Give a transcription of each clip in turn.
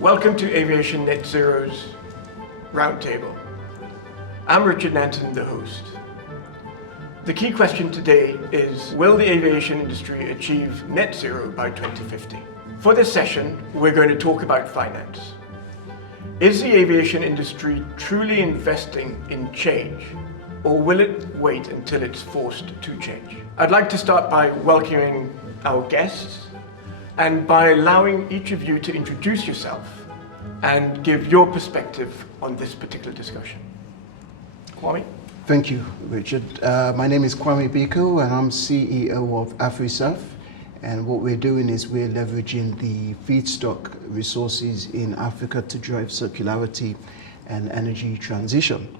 Welcome to Aviation Net Zero's Roundtable. I'm Richard Nanton, the host. The key question today is, will the aviation industry achieve net zero by 2050? For this session, we're going to talk about finance. Is the aviation industry truly investing in change, or will it wait until it's forced to change? I'd like to start by welcoming our guests and by allowing each of you to introduce yourself and give your perspective on this particular discussion. Kwame? Thank you, Richard. My name is Kwame Biko and I'm CEO of AfriSurf. And what we're doing is we're leveraging the feedstock resources in Africa to drive circularity and energy transition.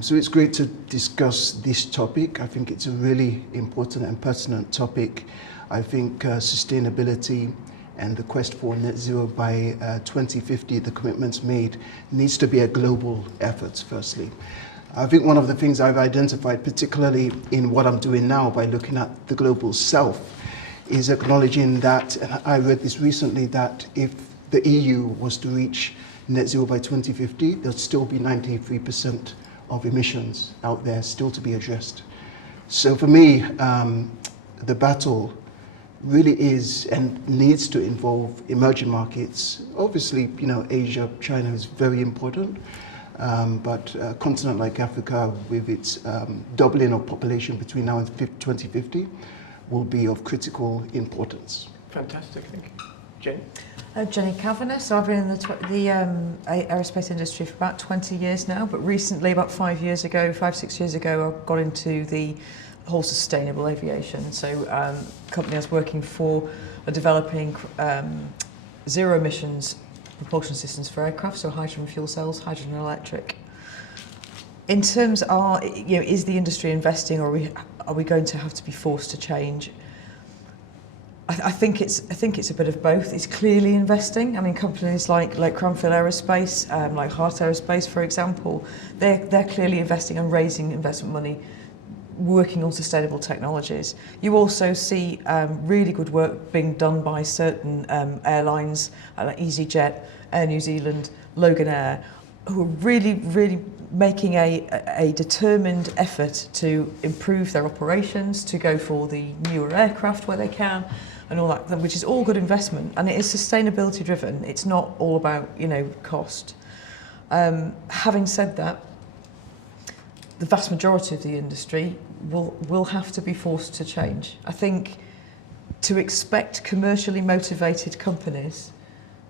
So it's great to discuss this topic. I think it's a really important and pertinent topic. I think sustainability and the quest for net zero by 2050, the commitments made, needs to be a global effort, firstly. I think one of the things I've identified, particularly in what I'm doing now by looking at the global south, is acknowledging that, and I read this recently, that if the EU was to reach net zero by 2050, there'd still be 93% of emissions out there still to be addressed. So for me, the battle really is and needs to involve emerging markets. Obviously, Asia, China is very important, but a continent like Africa, with its doubling of population between now and 2050, will be of critical importance. Fantastic, thank you. Jenny? Jenny Kavanagh. So I've been in the aerospace industry for about 20 years now, but recently, about 6 years ago, I got into the whole sustainable aviation. So company I was working for are developing zero emissions propulsion systems for aircraft, so hydrogen fuel cells, hydrogen electric. In terms of, is the industry investing, or are we going to have to be forced to change? I think it's a bit of both. It's clearly investing. I mean, companies like Roundtable Aerospace, like Heart Aerospace, for example, they're clearly investing and raising investment money, working on sustainable technologies. You also see really good work being done by certain airlines like EasyJet, Air New Zealand, Logan Air, who are really making a determined effort to improve their operations, to go for the newer aircraft where they can, and all that, which is all good investment, and it is sustainability driven. It's not all about cost. Having said that, the vast majority of the industry will have to be forced to change. I think to expect commercially motivated companies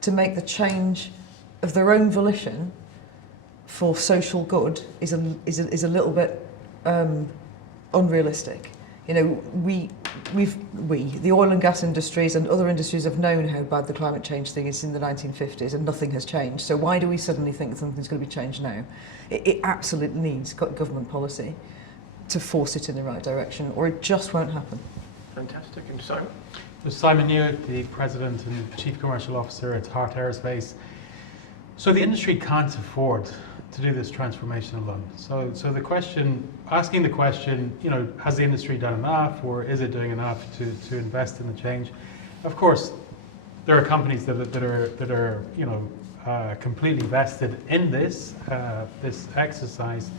to make the change of their own volition for social good is a little bit unrealistic. The oil and gas industries and other industries have known how bad the climate change thing is in the 1950s, and nothing has changed. So why do we suddenly think something's going to be changed now? It absolutely needs government policy to force it in the right direction, or it just won't happen. Fantastic. And Simon? So Simon Newitt, the President and Chief Commercial Officer at Heart Aerospace. So the industry can't afford to do this transformation alone. So asking the question, has the industry done enough, or is it doing enough to invest in the change? Of course, there are companies that are completely vested in this exercise.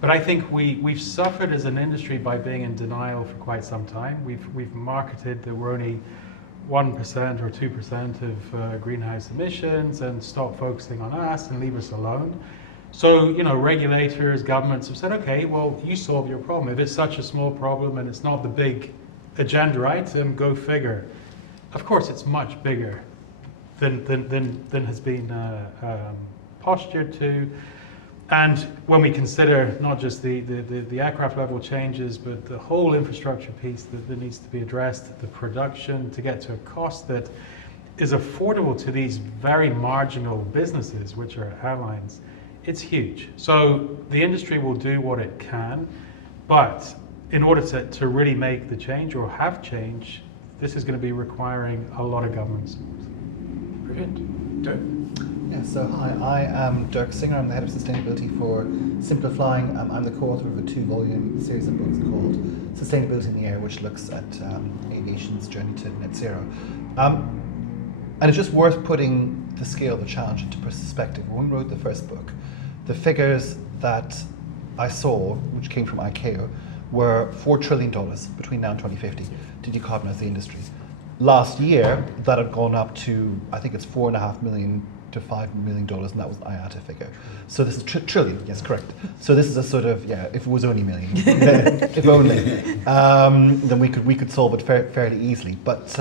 But I think we've suffered as an industry by being in denial for quite some time. We've marketed that we're only 1% or 2% of greenhouse emissions, and stop focusing on us and leave us alone. So, regulators, governments have said, okay, well, you solve your problem. If it's such a small problem and it's not the big agenda item, go figure. Of course, it's much bigger than has been postured to. And when we consider not just the aircraft level changes, but the whole infrastructure piece that needs to be addressed, the production, to get to a cost that is affordable to these very marginal businesses, which are airlines, it's huge. So the industry will do what it can, but in order to really make the change or have change, this is going to be requiring a lot of government support. Brilliant. Dirk? Yeah, so hi, I am Dirk Singer. I'm the head of sustainability for SimplyFlying. I'm the co-author of a 2-volume series of books called Sustainability in the Air, which looks at aviation's journey to net zero. And it's just worth putting the scale of the challenge into perspective. When we wrote the first book, the figures that I saw, which came from ICAO, were $4 trillion between now and 2050 to decarbonize the industry. Last year, that had gone up to, I think it's $4.5 million to $5 million, and that was an IATA figure. So this is trillion, yes, correct. So this is a sort of, yeah, if it was only million, if only, then we could solve it fairly easily. But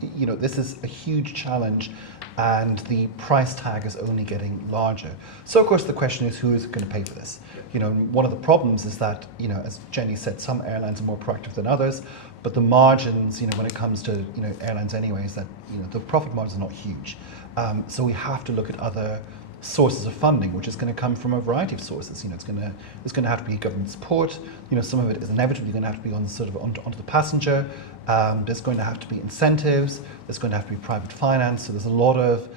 you know, this is a huge challenge, and the price tag is only getting larger. So of course the question is, who is going to pay for this? You know, one of the problems is that, you know, as Jenny said, some airlines are more proactive than others, but the margins, you know, when it comes to, you know, airlines anyway, is that, you know, the profit margins are not huge. So we have to look at other sources of funding, which is going to come from a variety of sources. You know, there's going to have to be government support. You know, some of it is inevitably going to have to be on sort of onto the passenger. There's going to have to be incentives. There's going to have to be private finance. So there's a lot of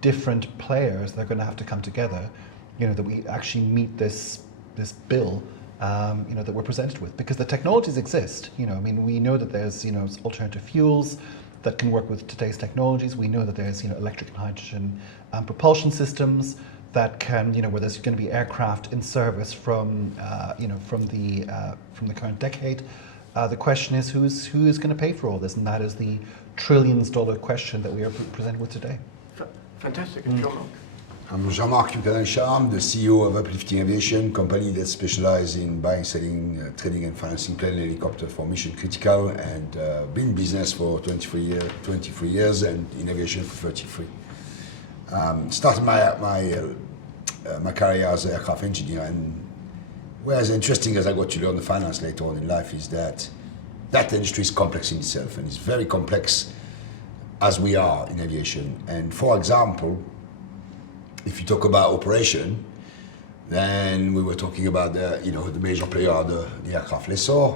different players that are going to have to come together, you know, that we actually meet this bill, you know, that we're presented with, because the technologies exist. You know, I mean, we know that there's, you know, alternative fuels that can work with today's technologies. We know that there's, you know, electric and hydrogen propulsion systems that can, you know, where there's going to be aircraft in service from, you know, from the current decade. The question is, who is going to pay for all this, and that is the trillions-dollar question that we are presented with today. Fantastic. And Jean-Marc? I'm Jean-Marc Buchanan-Charm, the CEO of Uplifting Aviation, company that specializes in buying, selling, trading and financing plane and helicopter for mission critical, and been in business for 23 years and in aviation for 33. Started my career as an aircraft engineer, and whereas interesting as I got to learn the finance later on in life is that industry is complex in itself, and it's very complex as we are in aviation. And for example, if you talk about operation, then we were talking about the major player, the aircraft lessor.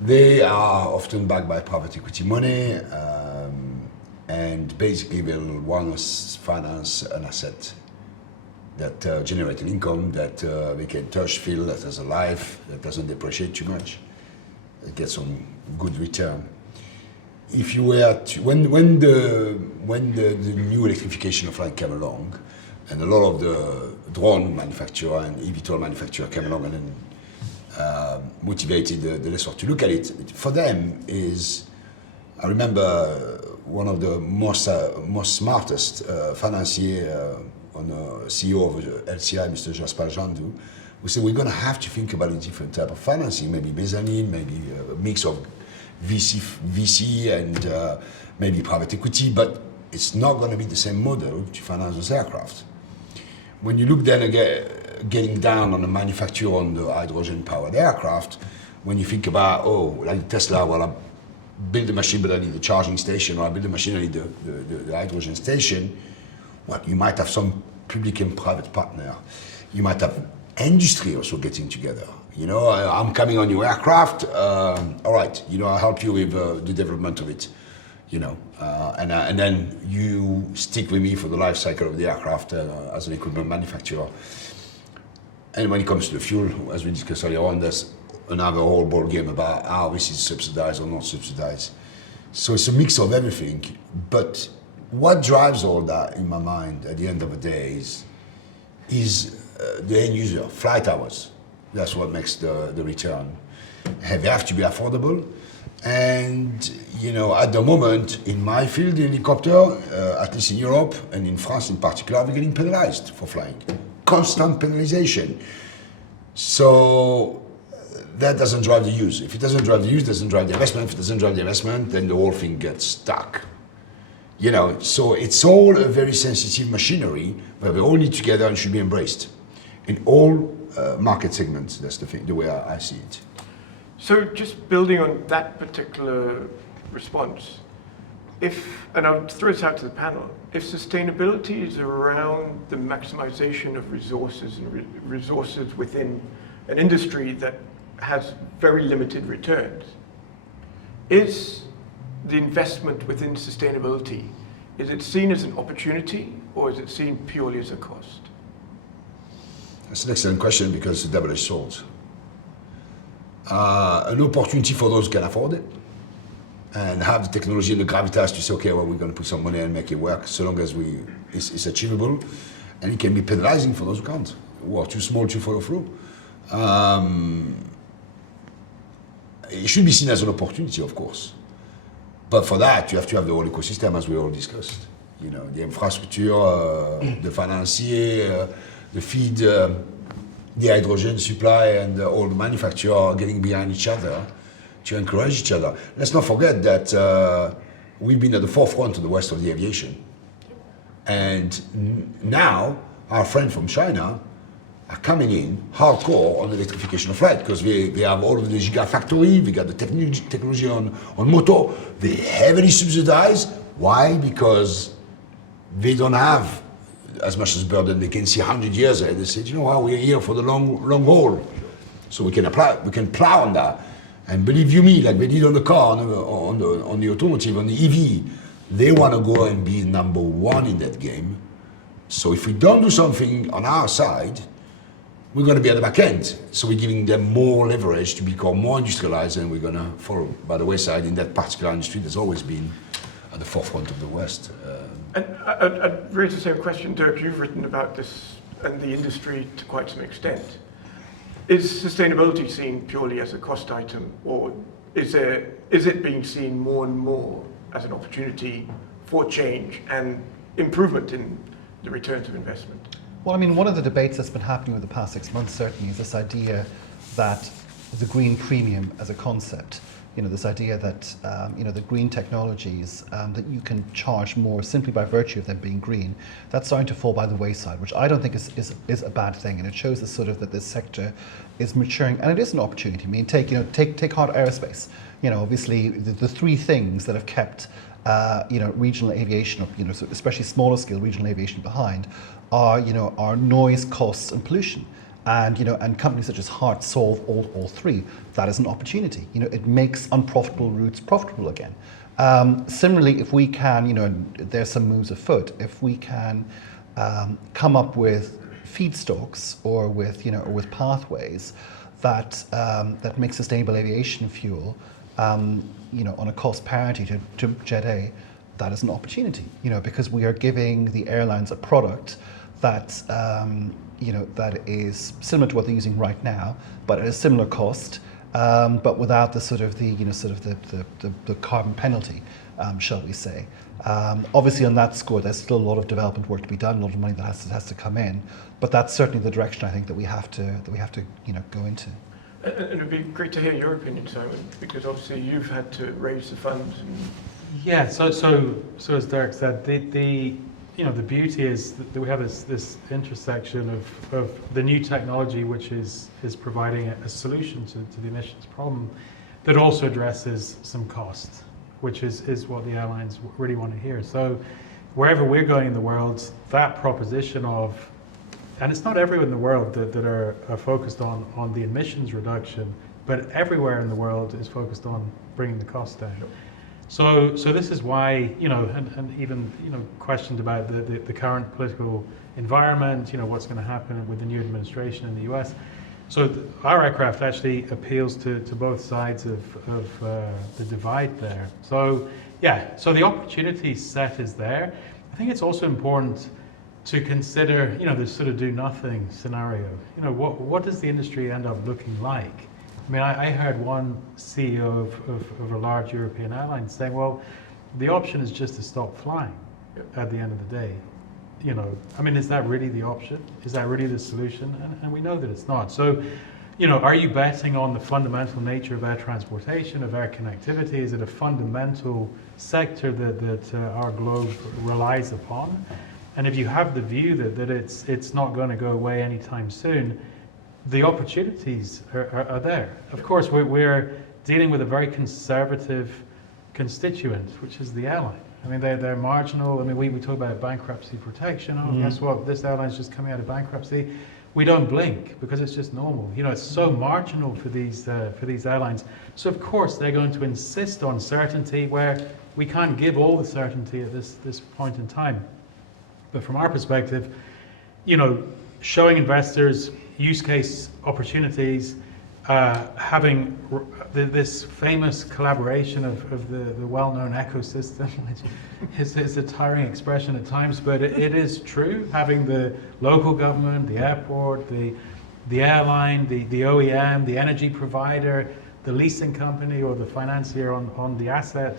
They are often backed by private equity money, and basically they'll want to finance an asset that generates an income that they can touch, feel, that has a life, that doesn't depreciate too much, that gets some good return. If you were to, when the new electrification of flight came along, and a lot of the drone manufacturer and eVTOL manufacturer came along and then motivated the lessor to look at it, for them is, I remember one of the most smartest financier CEO of LCI, Mr. Jasper Jandu, who said we're going to have to think about a different type of financing, maybe mezzanine, maybe a mix of VC and maybe private equity, but it's not going to be the same model to finance those aircraft. When you look then again, getting down on the manufacture on the hydrogen-powered aircraft, when you think about, like Tesla, well, I build a machine but I need the charging station, or I build a machine, I need the hydrogen station, well, you might have some public and private partner. You might have industry also getting together. You know, I'm coming on your aircraft, all right, you know, I'll help you with the development of it, you know, and then you stick with me for the life cycle of the aircraft as an equipment manufacturer. And when it comes to the fuel, as we discussed earlier on, there's another whole ball game about how this is subsidized or not subsidized. So it's a mix of everything, but what drives all that in my mind at the end of the day is the end user, flight hours. That's what makes the return. They have to be affordable. And, you know, at the moment, in my field, the helicopter, at least in Europe and in France in particular, we're getting penalized for flying. Constant penalization. So that doesn't drive the use. If it doesn't drive the use, it doesn't drive the investment. If it doesn't drive the investment, then the whole thing gets stuck. You know, so it's all a very sensitive machinery where we all need together and should be embraced in all market segments. That's the way I see it. So just building on that particular response, and I'll throw this out to the panel, if sustainability is around the maximization of resources and resources within an industry that has very limited returns, is the investment within sustainability, is it seen as an opportunity or is it seen purely as a cost? That's an excellent question because it's a double-edged sword. An opportunity for those who can afford it, and have the technology and the gravitas to say, okay, well, we're going to put some money and make it work, so long as it's achievable, and it can be penalizing for those who can't, who are too small to follow through. It should be seen as an opportunity, of course, but for that you have to have the whole ecosystem, as we all discussed. You know, the infrastructure, the financier, the feed, the hydrogen supply, and all the manufacturers getting behind each other to encourage each other. Let's not forget that we've been at the forefront of the West of the aviation. And now our friends from China are coming in hardcore on electrification of flight, because they have all of the gigafactory, they got the technology on motor, they heavily subsidize. Why? Because they don't have as much as burden. They can see 100 years ahead. They said, you know what, we're here for the long haul. So we can plow on that. And believe you me, like they did on the car, on the automotive, on the EV, they want to go and be number one in that game. So if we don't do something on our side, we're going to be at the back end. So we're giving them more leverage to become more industrialized, and we're going to fall by the wayside in that particular industry that's always been at the forefront of the West. And I'd raise the same question, Dirk. You've written about this and the industry to quite some extent. Is sustainability seen purely as a cost item, or is it being seen more and more as an opportunity for change and improvement in the returns of investment? Well, I mean, one of the debates that's been happening over the past 6 months certainly is this idea that the green premium as a concept, you know, this idea that the green technologies that you can charge more simply by virtue of them being green, that's starting to fall by the wayside, which I don't think is a bad thing, and it shows us sort of that this sector is maturing, and it is an opportunity. I mean, take Heart Aerospace. You know, obviously the three things that have kept regional aviation, especially smaller scale regional aviation behind, are noise, costs, and pollution. And companies such as Heart solve all three. That is an opportunity. You know, it makes unprofitable routes profitable again. Similarly, if we can, there's some moves afoot. If we can come up with feedstocks or with pathways that make sustainable aviation fuel, on a cost parity to Jet A, that is an opportunity. Because we are giving the airlines a product that that is similar to what they're using right now, but at a similar cost, but without the the carbon penalty, shall we say? Obviously, on that score, there's still a lot of development work to be done, a lot of money that has to come in, but that's certainly the direction I think that we have to go into. And it would be great to hear your opinion, Simon, because obviously you've had to raise the funds. Yeah. So as Dirk said, the beauty is that we have this intersection of the new technology, which is providing a solution to the emissions problem, that also addresses some cost, which is what the airlines really want to hear. So wherever we're going in the world, that proposition of, and it's not everywhere in the world that are focused on the emissions reduction, but everywhere in the world is focused on bringing the cost down. So this is why, and even, questioned about the current political environment, what's going to happen with the new administration in the US. So our aircraft actually appeals to both sides of the divide there. So yeah, so the opportunity set is there. I think it's also important to consider, this sort of do nothing scenario. What does the industry end up looking like? I mean, I heard one CEO of a large European airline saying, well, the option is just to stop flying at the end of the day. I mean, is that really the option? Is that really the solution? And we know that it's not. So, are you betting on the fundamental nature of air transportation, of air connectivity? Is it a fundamental sector that our globe relies upon? And if you have the view that it's not going to go away anytime soon, the opportunities are there. Of course, we're dealing with a very conservative constituent, which is the airline. I mean, they're marginal. I mean, we talk about bankruptcy protection. Oh, guess what? This airline's just coming out of bankruptcy. We don't blink because it's just normal. It's so marginal for these airlines. So of course they're going to insist on certainty where we can't give all the certainty at this point in time. But from our perspective, showing investors use case opportunities, having this famous collaboration of the well-known ecosystem, which is a tiring expression at times, but it is true. Having the local government, the airport, the airline, the OEM, the energy provider, the leasing company or the financier on the asset,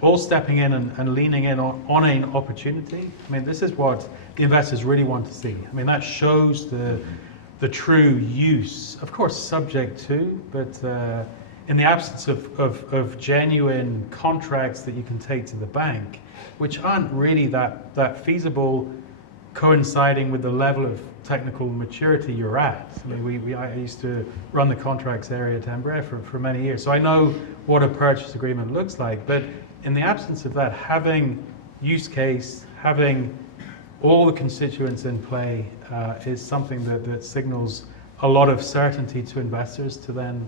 all stepping in and leaning in on an opportunity. I mean, this is what the investors really want to see. I mean, that shows the true use, of course subject to, but in the absence of genuine contracts that you can take to the bank, which aren't really that feasible, coinciding with the level of technical maturity you're at. I mean, I used to run the contracts area at Embraer for many years, so I know what a purchase agreement looks like. But in the absence of that, having use case, having all the constituents in play is something that signals a lot of certainty to investors to then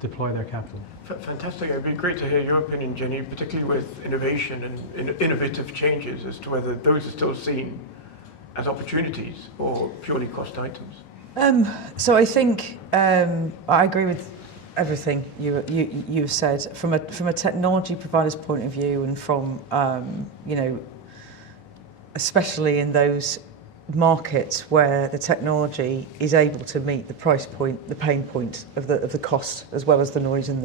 deploy their capital. Fantastic. It'd be great to hear your opinion, Jenny, particularly with innovation and innovative changes as to whether those are still seen as opportunities or purely cost items. So I think I agree with everything you've said from a technology provider's point of view, and from especially in those markets where the technology is able to meet the price point, the pain point of the cost, as well as the noise and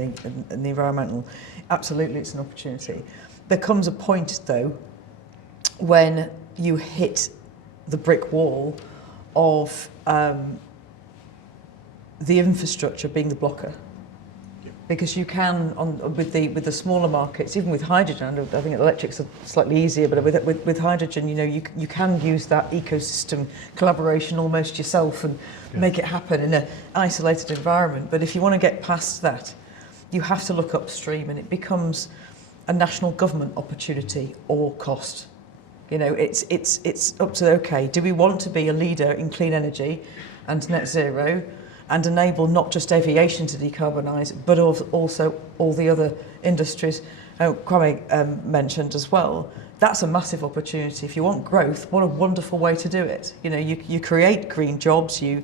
the environmental. Absolutely, it's an opportunity. There comes a point though when you hit the brick wall of the infrastructure being the blocker. Because you can, with the smaller markets, even with hydrogen, I think electrics are slightly easier, but with hydrogen, you can use that ecosystem collaboration almost yourself and make it happen in an isolated environment. But if you want to get past that, you have to look upstream, and it becomes a national government opportunity or cost. It's up to, okay, do we want to be a leader in clean energy and net zero, and enable not just aviation to decarbonise, but also all the other industries Kwame mentioned as well? That's a massive opportunity. If you want growth, what a wonderful way to do it. You create green jobs, you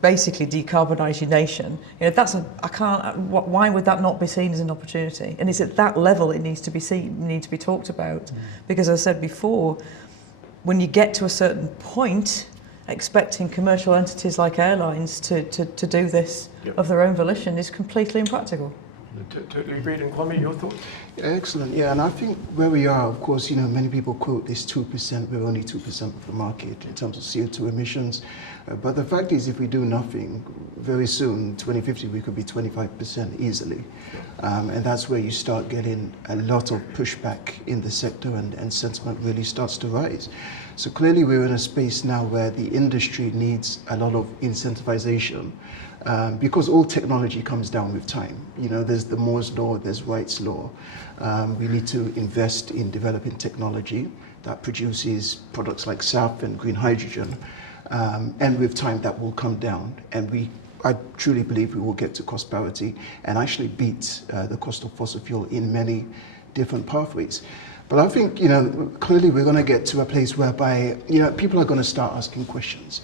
basically decarbonise your nation. Why would that not be seen as an opportunity? And it's at that level it needs to be seen, needs to be talked about. Because as I said before, when you get to a certain point, expecting commercial entities like airlines to do this of their own volition is completely impractical. Totally agreed. And Kwame, your thoughts? Excellent. Yeah, and I think where we are, of course, many people quote this 2%. We're only 2% of the market in terms of CO2 emissions. But the fact is, if we do nothing, very soon, 2050, we could be 25% easily. And that's where you start getting a lot of pushback in the sector, and sentiment really starts to rise. So clearly we're in a space now where the industry needs a lot of incentivization, because all technology comes down with time. There's the Moore's law, there's Wright's law. We need to invest in developing technology that produces products like SAF and green hydrogen. And with time that will come down, and I truly believe we will get to cost parity and actually beat the cost of fossil fuel in many different pathways. But I think, clearly we're going to get to a place whereby, people are going to start asking questions.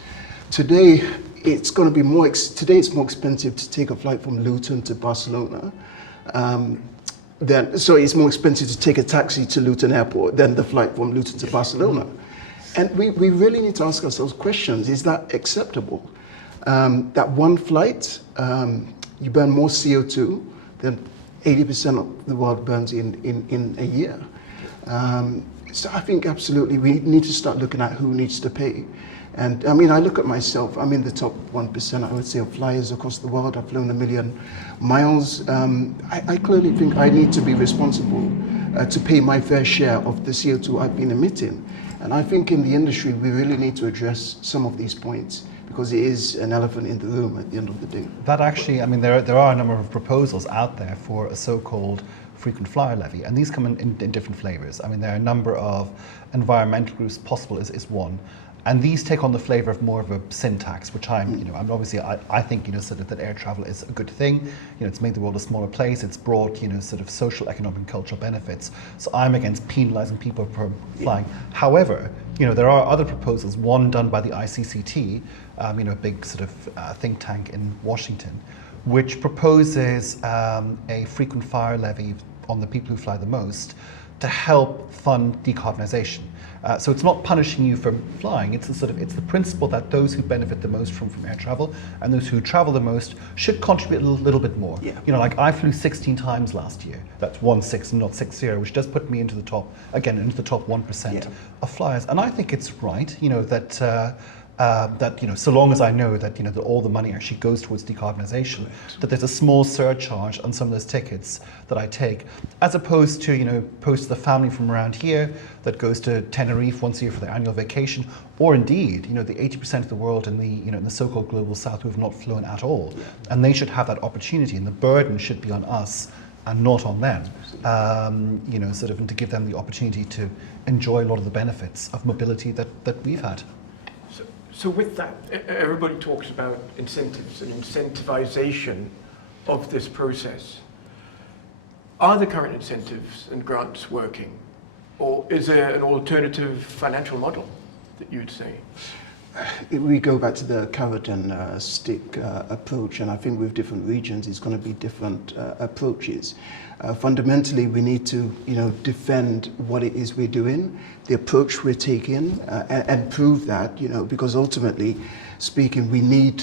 Today, it's more expensive to take a flight from Luton to Barcelona. It's more expensive to take a taxi to Luton Airport than the flight from Luton to Barcelona. And we really need to ask ourselves questions. Is that acceptable? That one flight, you burn more CO2 than 80% of the world burns in a year. So I think absolutely we need to start looking at who needs to pay. And I mean, I look at myself, I'm in the top 1%, I would say, of flyers across the world. I've flown 1 million miles. I clearly think I need to be responsible to pay my fair share of the CO2 I've been emitting. And I think in the industry, we really need to address some of these points, because it is an elephant in the room at the end of the day. That actually, I mean, there are a number of proposals out there for a so-called frequent flyer levy, and these come in different flavors. I mean, there are a number of environmental groups. Possible is one. And these take on the flavor of more of a sin tax, which I'm obviously, I think, sort of that air travel is a good thing. It's made the world a smaller place. It's brought, sort of social, economic, and cultural benefits. So I'm against penalising people for flying. However, there are other proposals, one done by the ICCT, a big sort of think tank in Washington, which proposes a frequent flyer levy on the people who fly the most to help fund decarbonisation. So it's not punishing you for flying. It's the principle that those who benefit the most from air travel and those who travel the most should contribute a little bit more. Yeah. Like I flew 16 times last year. That's 16 and not 60, which does put me into the top 1% of flyers. And I think it's right, that so long as I know that that all the money actually goes towards decarbonisation, that there's a small surcharge on some of those tickets that I take, as opposed to post the family from around here that goes to Tenerife once a year for their annual vacation, or indeed the 80% of the world in the in the so-called global south who have not flown at all, and they should have that opportunity, and the burden should be on us and not on them, and to give them the opportunity to enjoy a lot of the benefits of mobility that we've had. So with that, everybody talks about incentives and incentivization of this process. Are the current incentives and grants working? Or is there an alternative financial model that you'd say? We go back to the carrot and stick approach, and I think with different regions it's going to be different approaches. Fundamentally, we need to defend what it is we're doing, the approach we're taking, and prove that, because ultimately speaking, we need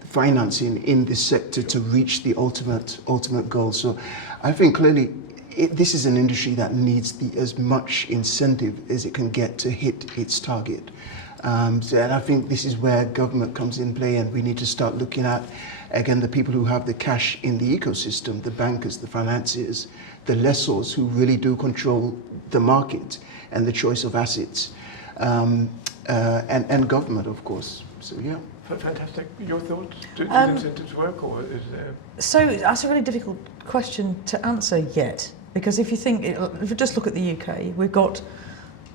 financing in this sector to reach the ultimate goal. So I think clearly this is an industry that needs as much incentive as it can get to hit its target. And I think this is where government comes in play, and we need to start looking at, again, the people who have the cash in the ecosystem, the bankers, the financiers, the lessors who really do control the market and the choice of assets, and government, of course. So, yeah. Fantastic. Your thoughts? Do these incentives work, or is there... So that's a really difficult question to answer yet, because if you just look at the UK, we've got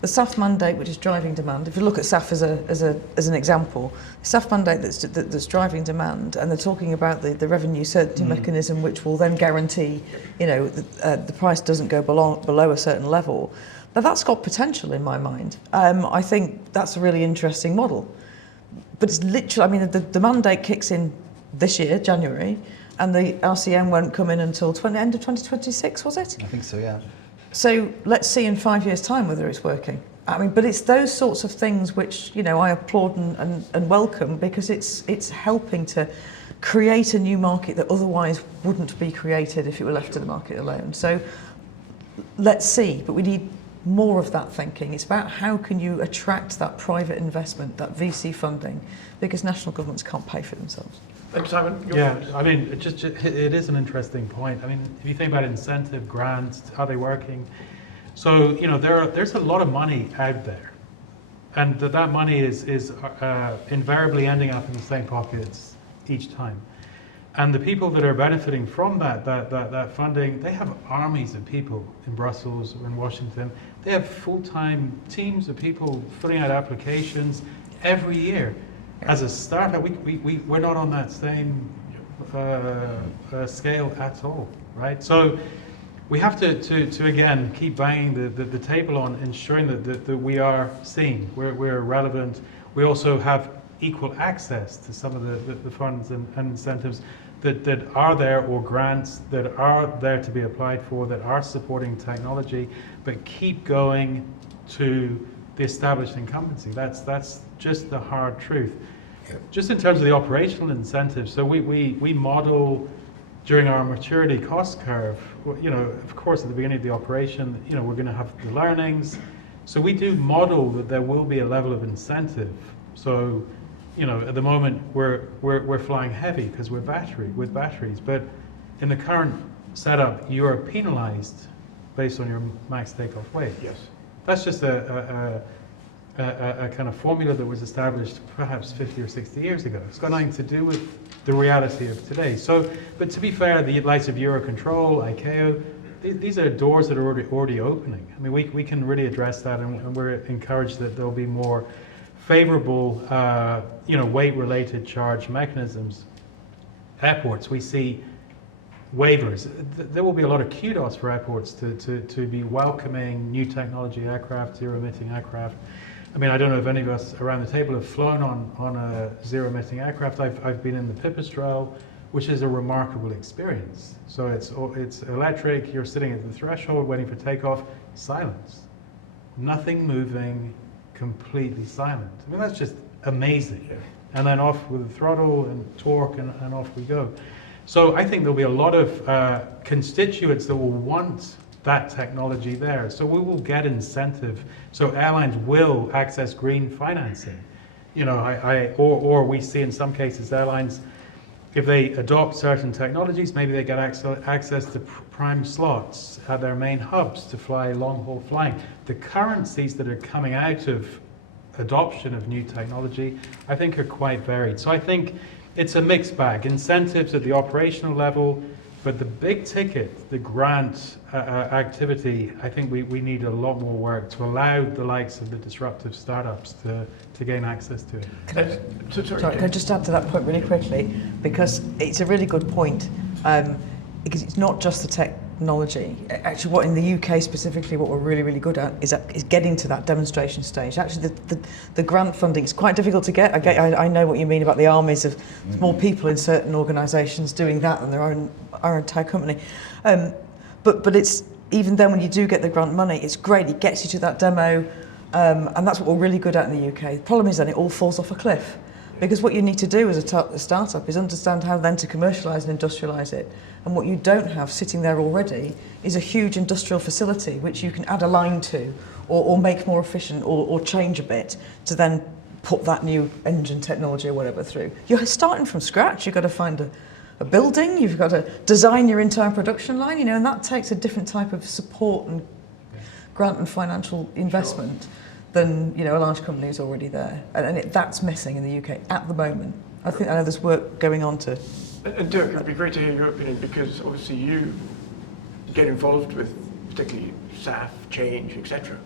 the SAF mandate, which is driving demand. If you look at SAF as an example, SAF mandate that's driving demand, and they're talking about the revenue certainty mechanism, which will then guarantee, the price doesn't go below a certain level. Now that's got potential in my mind. I think that's a really interesting model. But it's literally, the mandate kicks in this year, January, and the RCM won't come in until end of 2026, was it? I think so, yeah. So let's see in 5 years' time whether it's working. But it's those sorts of things which, I applaud and welcome, because it's helping to create a new market that otherwise wouldn't be created if it were left to the market alone. So let's see, but we need more of that thinking. It's about how can you attract that private investment, that VC funding, because national governments can't pay for themselves. And Simon, it is an interesting point. If you think about incentive grants, are they working? So there's a lot of money out there, and that money is invariably ending up in the same pockets each time. And the people that are benefiting from that funding, they have armies of people in Brussels or in Washington. They have full-time teams of people filling out applications every year. As a startup, we're not on that same scale at all, right? So we have to again keep banging the table on ensuring that we are seen, we're relevant. We also have equal access to some of the funds and incentives that are there, or grants that are there to be applied for, that are supporting technology, but keep going to the established incumbency. That's just the hard truth. Just in terms of the operational incentives, so we model during our maturity cost curve, of course at the beginning of the operation, we're going to have the learnings. So we do model that there will be a level of incentive. So, at the moment we're flying heavy because we're with batteries, but in the current setup, you are penalized based on your max takeoff weight. Yes. That's just a kind of formula that was established perhaps 50 or 60 years ago. It's got nothing to do with the reality of today. So, but to be fair, the likes of Eurocontrol, ICAO, these are doors that are already opening. We can really address that, and we're encouraged that there'll be more favorable, weight-related charge mechanisms. Airports, we see waivers. There will be a lot of kudos for airports to be welcoming new technology aircraft, zero-emitting aircraft. I mean, I don't know if any of us around the table have flown on a zero-emitting aircraft. I've been in the Pipistrel, which is a remarkable experience. So it's electric, you're sitting at the threshold waiting for takeoff, silence. Nothing moving, completely silent. I mean, that's just amazing. Yeah. And then off with the throttle and torque and off we go. So I think there'll be a lot of constituents that will want that technology there. So we will get incentive. So airlines will access green financing. Or we see in some cases airlines, if they adopt certain technologies, maybe they get access to prime slots at their main hubs to fly long-haul flying. The currencies that are coming out of adoption of new technology, I think, are quite varied. So I think it's a mixed bag. Incentives at the operational level, but the big ticket, the grant activity, I think we need a lot more work to allow the likes of the disruptive startups to gain access to it. Sorry, can I just add to that point really quickly? Because it's a really good point. Because it's not just the technology. Actually, what in the UK specifically, what we're really, really good at is getting to that demonstration stage. Actually, the grant funding is quite difficult to get. I know what you mean about the armies of more people in certain organisations doing that than our entire company. But it's even then when you do get the grant money, it's great. It gets you to that demo, and that's what we're really good at in the UK. The problem is then it all falls off a cliff. Because what you need to do as a startup is understand how then to commercialise and industrialise it. And what you don't have sitting there already is a huge industrial facility which you can add a line to or make more efficient or change a bit to then put that new engine technology or whatever through. You're starting from scratch. You've got to find a building, you've got to design your entire production line, and that takes a different type of support and grant and financial investment. Sure. Than a large company is already there, and that's missing in the UK at the moment. I know there's work going on to. And Dirk, it'd be great to hear your opinion, because obviously you get involved with particularly SAF, change, etc.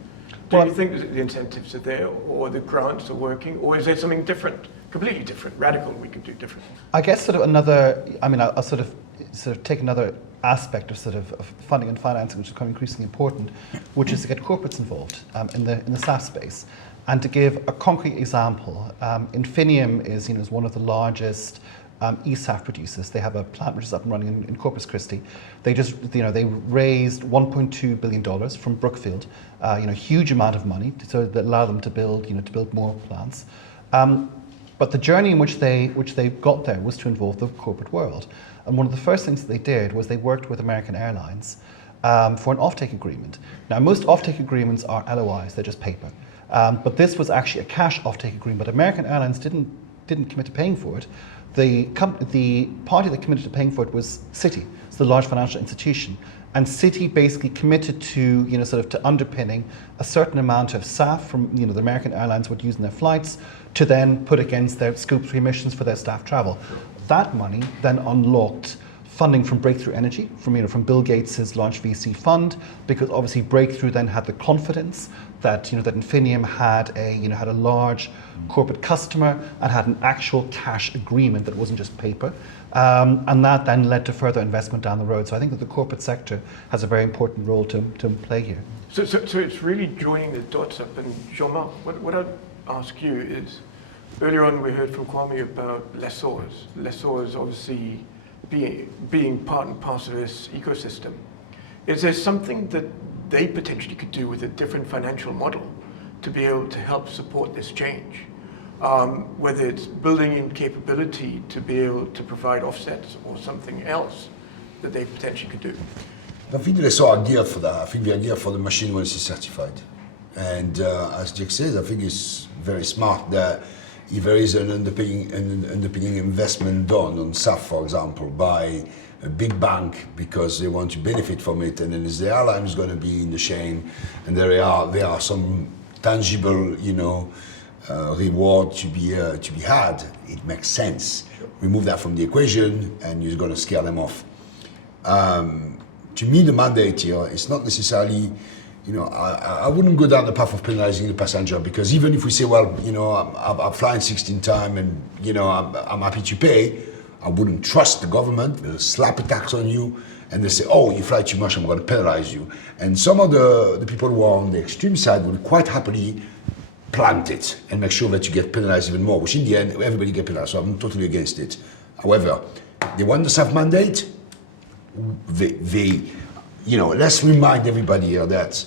Do you think that the incentives are there, or the grants are working, or is there something different, completely different, radical, we could do differently? I guess I'll sort of take another aspect of of funding and financing, which is becoming increasingly important, which is to get corporates involved in the SAF space. And to give a concrete example, Infinium is one of the largest eSAF producers. They have a plant which is up and running in Corpus Christi. They just they raised $1.2 billion from Brookfield, huge amount of money that allow them to build more plants. But the journey in which they got there was to involve the corporate world. And one of the first things that they did was they worked with American Airlines for an offtake agreement. Now, most offtake agreements are LOIs, they're just paper. But this was actually a cash offtake agreement, but American Airlines didn't commit to paying for it. The party that committed to paying for it was Citi, it's the large financial institution. And Citi basically committed to, to underpinning a certain amount of SAF from, the American Airlines would use in their flights to then put against their Scope 3 emissions for their staff travel. That money then unlocked funding from Breakthrough Energy, from Bill Gates's large VC fund, because obviously Breakthrough then had the confidence that that Infinium had a large corporate customer and had an actual cash agreement that wasn't just paper, and that then led to further investment down the road. So I think that the corporate sector has a very important role to play here. So it's really joining the dots up. And Jean-Marc, what I'd ask you is, earlier on we heard from Kwame about lessors. Lessors obviously being part and parcel of this ecosystem. Is there something that they potentially could do with a different financial model to be able to help support this change? Whether it's building in capability to be able to provide offsets or something else that they potentially could do? I think the lessors are geared for that. I think they are geared for the machine when it's certified. And as Dirk says, I think it's very smart that if there is an underpinning investment done on SAF, for example, by a big bank because they want to benefit from it, and then the airline is going to be in the chain, and there are some tangible, reward to be had. It makes sense. Sure. Remove that from the equation, and you're going to scare them off. To me, the mandate here is not necessarily, I wouldn't go down the path of penalizing the passenger, because even if we say, well, I'm flying 16 times and, I'm happy to pay, I wouldn't trust the government. They'll slap a tax on you and they say, oh, you fly too much, I'm going to penalize you. And some of the people who are on the extreme side would quite happily plant it and make sure that you get penalized even more, which in the end, everybody gets penalized, so I'm totally against it. However, they want the self-mandate. Let's remind everybody here that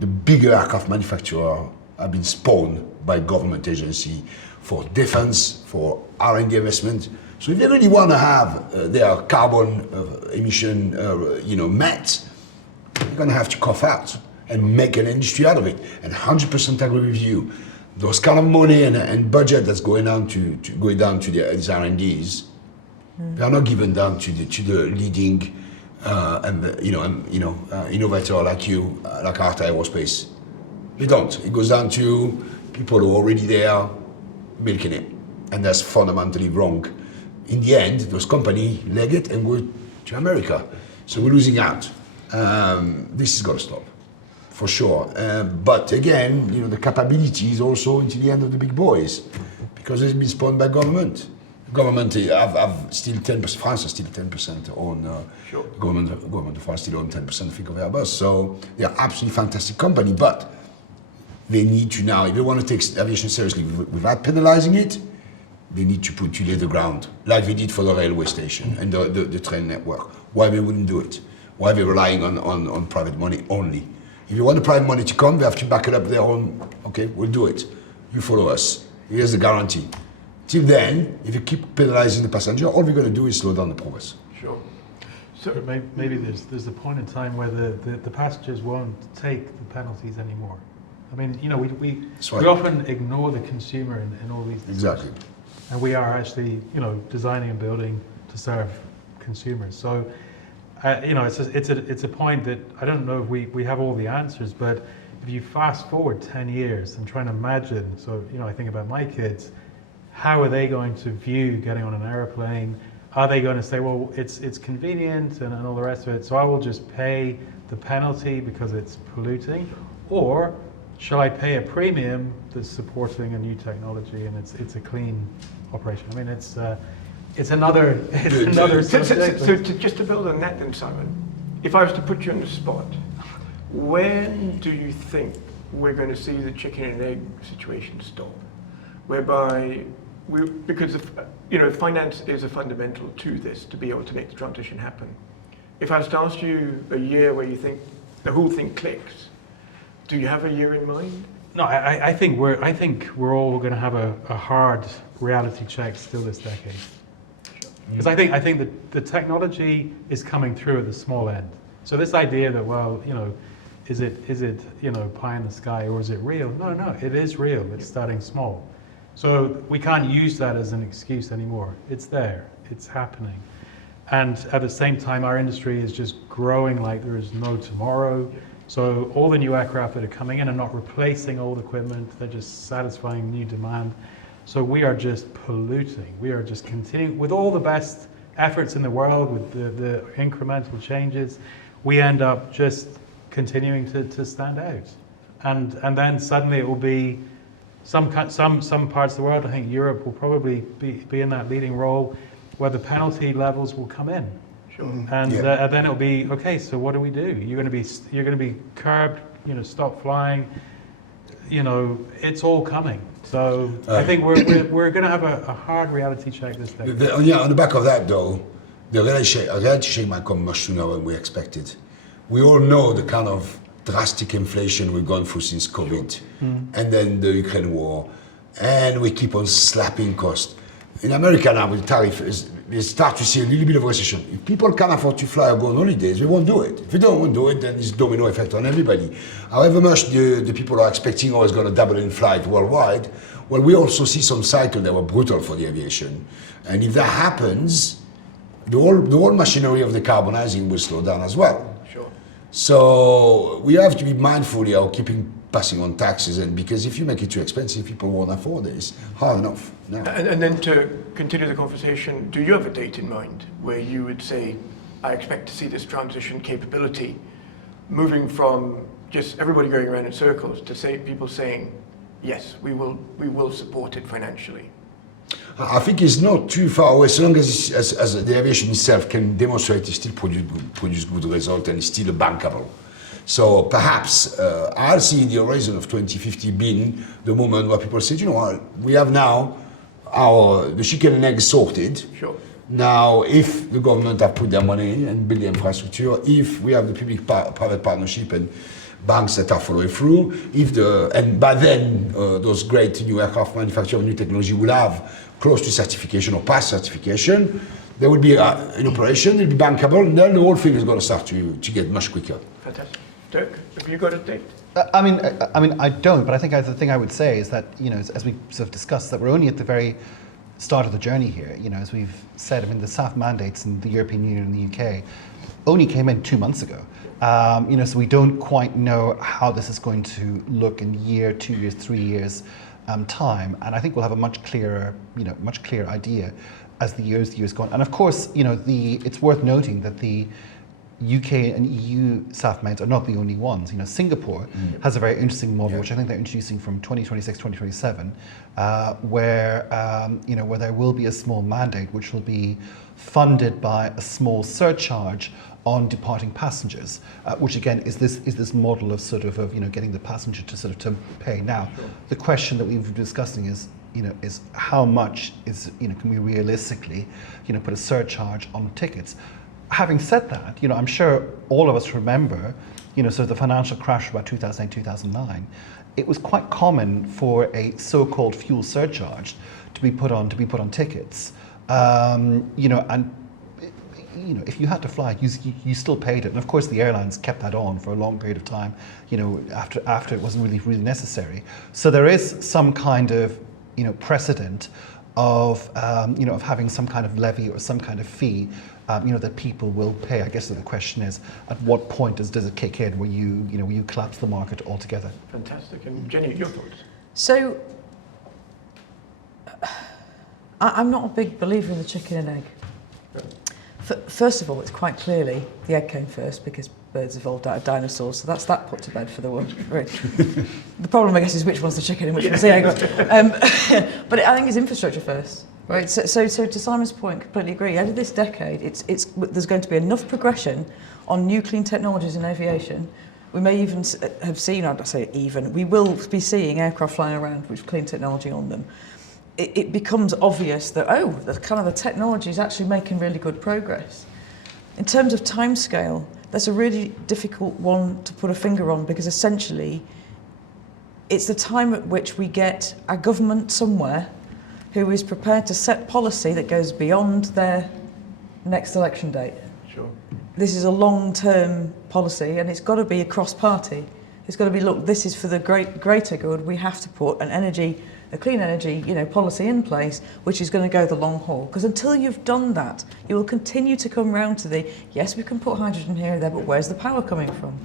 the bigger aircraft manufacturers have been spawned by government agency for defense, for R&D investment. So if they really want to have their carbon emission, met, they're going to have to cough out and make an industry out of it. And 100% agree with you. Those kind of money and budget that's going down to these R&Ds, they are not given down to the leading innovator like you, like Heart Aerospace. They don't. It goes down to people who are already there milking it, and that's fundamentally wrong. In the end, those companies leg it and go to America. So we're losing out. This has got to stop, for sure. But again, the capability is also into the hand of the big boys, because it's been spawned by government. Government have still 10%. France is still 10% on Sure. government of France still own 10%, I think, of Airbus. So they are absolutely fantastic company, but they need to now, if they want to take aviation seriously without penalizing it, they need to put you to the ground, like they did for the railway station and the train network. Why they wouldn't do it? Why are they relying on private money only? If you want the private money to come, they have to back it up their own. Okay, we'll do it. You follow us. Here's the guarantee. Till then, if you keep penalizing the passenger, all we're going to do is slow down the progress. Sure. So But maybe there's a point in time where the passengers won't take the penalties anymore. I mean, we right. often ignore the consumer in all these things. Exactly. And we are actually, designing and building to serve consumers. So, it's a point that I don't know if we have all the answers, but if you fast forward 10 years and try to imagine, so, I think about my kids, how are they going to view getting on an airplane? Are they going to say, well, it's convenient and all the rest of it, so I will just pay the penalty because it's polluting? Or shall I pay a premium that's supporting a new technology and it's a clean operation? I mean, it's another subject. So just to build on that then, Simon, if I was to put you on the spot, when do you think we're going to see the chicken and egg situation stop? Whereby, because finance is a fundamental to this, to be able to make the transition happen. If I was to ask you a year where you think the whole thing clicks, do you have a year in mind? No, I think we're all going to have a hard reality check still this decade. Because I think that the technology is coming through at the small end. So this idea that, well, is it pie in the sky or is it real? No, it is real. It's starting small. So we can't use that as an excuse anymore. It's there. It's happening. And at the same time, our industry is just growing like there is no tomorrow. So all the new aircraft that are coming in are not replacing old equipment. They're just satisfying new demand. So we are just polluting. We are just continuing with all the best efforts in the world, with the incremental changes. We end up just continuing to stand out. And then suddenly it will be some parts of the world, I think Europe will probably be in that leading role, where the penalty levels will come in. Sure. And then it'll be, okay, so what do we do? You're going to be curbed, stop flying. It's all coming. So I think we're going to have a hard reality check this day. On the back of that, though, the reality check might come much sooner than we expected. We all know the kind of drastic inflation we've gone through since COVID, and then the Ukraine war, and we keep on slapping costs. In America now, with the tariff, they start to see a little bit of recession. If people can't afford to fly or go on holidays, they won't do it. If they don't want to do it, then it's domino effect on everybody. However much the people are expecting, it's going to double in flight worldwide, well, we also see some cycles that were brutal for the aviation. And if that happens, the whole machinery of decarbonizing will slow down as well. Sure. So we have to be mindful here of passing on taxes, and because if you make it too expensive, people won't afford it. It's hard enough now. And then to continue the conversation, do you have a date in mind where you would say, I expect to see this transition capability moving from just everybody going around in circles to say people saying, yes, we will support it financially? I think it's not too far away, so long as the aviation itself can demonstrate it still produce good result and is still bankable. So perhaps I'll see the horizon of 2050 being the moment where people say, you know what, we have now the chicken and egg sorted. Sure. Now, if the government have put their money and build the infrastructure, if we have the public-private partnership and banks that are following through, and by then those great new aircraft manufacturers, new technology will have close to certification or past certification, there will be an operation, it will be bankable, and then the whole thing is going to start to get much quicker. Fantastic. Dirk, have you got a date? I mean, I don't, but I think the thing I would say is that, you know, as we sort of discussed, that we're only at the very start of the journey here. You know, as we've said, I mean, the SAF mandates in the European Union and the UK only came in 2 months ago. You know, so we don't quite know how this is going to look in a year, 2 years, 3 years time. And I think we'll have a much clearer idea as the years go on. And of course, you know, it's worth noting that the UK and EU SAF mandates are not the only ones. You know, Singapore has a very interesting model, which I think they're introducing from 2026, 2027, where there will be a small mandate which will be funded by a small surcharge on departing passengers, which again is this model of getting the passenger to pay. Now, the question that we've been discussing is how much can we realistically put a surcharge on tickets. Having said that, I'm sure all of us remember, the financial crash of about 2008, 2009. It was quite common for a so-called fuel surcharge to be put on tickets, and if you had to fly, you still paid it. And of course, the airlines kept that on for a long period of time, after it wasn't really necessary. So there is some kind of precedent of having some kind of levy or some kind of fee that people will pay. I guess the question is, at what point does it kick in where you collapse the market altogether? Fantastic. And Jenny, your thoughts? So, I'm not a big believer in the chicken and egg. First of all, it's quite clearly the egg came first because birds evolved out of dinosaurs, so that's that put to bed for the one. Right. The problem, I guess, is which one's the chicken and which one's the egg. But I think it's infrastructure first. Right. So to Simon's point, completely agree. Out of this decade, there's going to be enough progression on new clean technologies in aviation. We may even have seen, I'd say even, we will be seeing aircraft flying around with clean technology on them. It becomes obvious that, the technology is actually making really good progress. In terms of timescale, that's a really difficult one to put a finger on, because essentially it's the time at which we get a government somewhere who is prepared to set policy that goes beyond their next election date. Sure. This is a long-term policy, and it's got to be a cross-party. It's got to be, look, this is for the greater good. We have to put a clean energy, policy in place, which is going to go the long haul. Because until you've done that, you will continue to come round to yes, we can put hydrogen here and there, but where's the power coming from?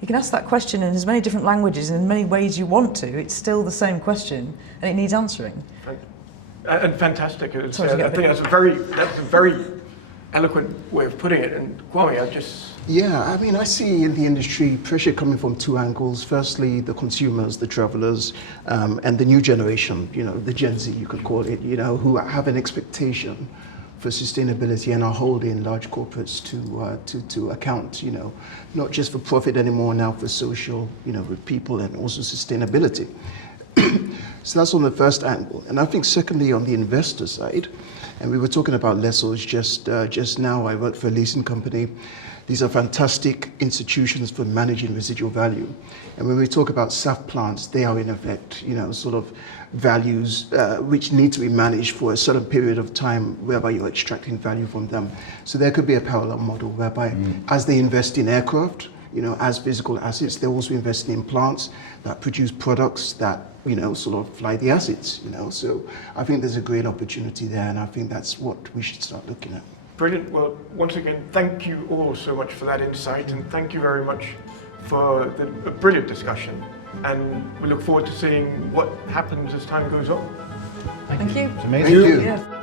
You can ask that question in as many different languages and in many ways you want to. It's still the same question, and it needs answering. And fantastic. I think that's a very eloquent way of putting it. And Kwame, Yeah, I mean, I see in the industry pressure coming from two angles. Firstly, the consumers, the travelers, and the new generation, the Gen Z, you could call it, who have an expectation for sustainability and are holding large corporates to account, not just for profit anymore, now for social, with people, and also sustainability. So that's on the first angle. And I think secondly, on the investor side, and we were talking about lessors just now. I work for a leasing company. These are fantastic institutions for managing residual value. And when we talk about SAF plants, they are in effect, values which need to be managed for a certain period of time whereby you're extracting value from them. So there could be a parallel model whereby as they invest in aircraft, as physical assets, they're also investing in plants that produce products that, fly the assets, So I think there's a great opportunity there, and I think that's what we should start looking at. Brilliant. Well, once again, thank you all so much for that insight, and thank you very much for the brilliant discussion. And we look forward to seeing what happens as time goes on. Thank you. It's amazing. Thank you. Yeah.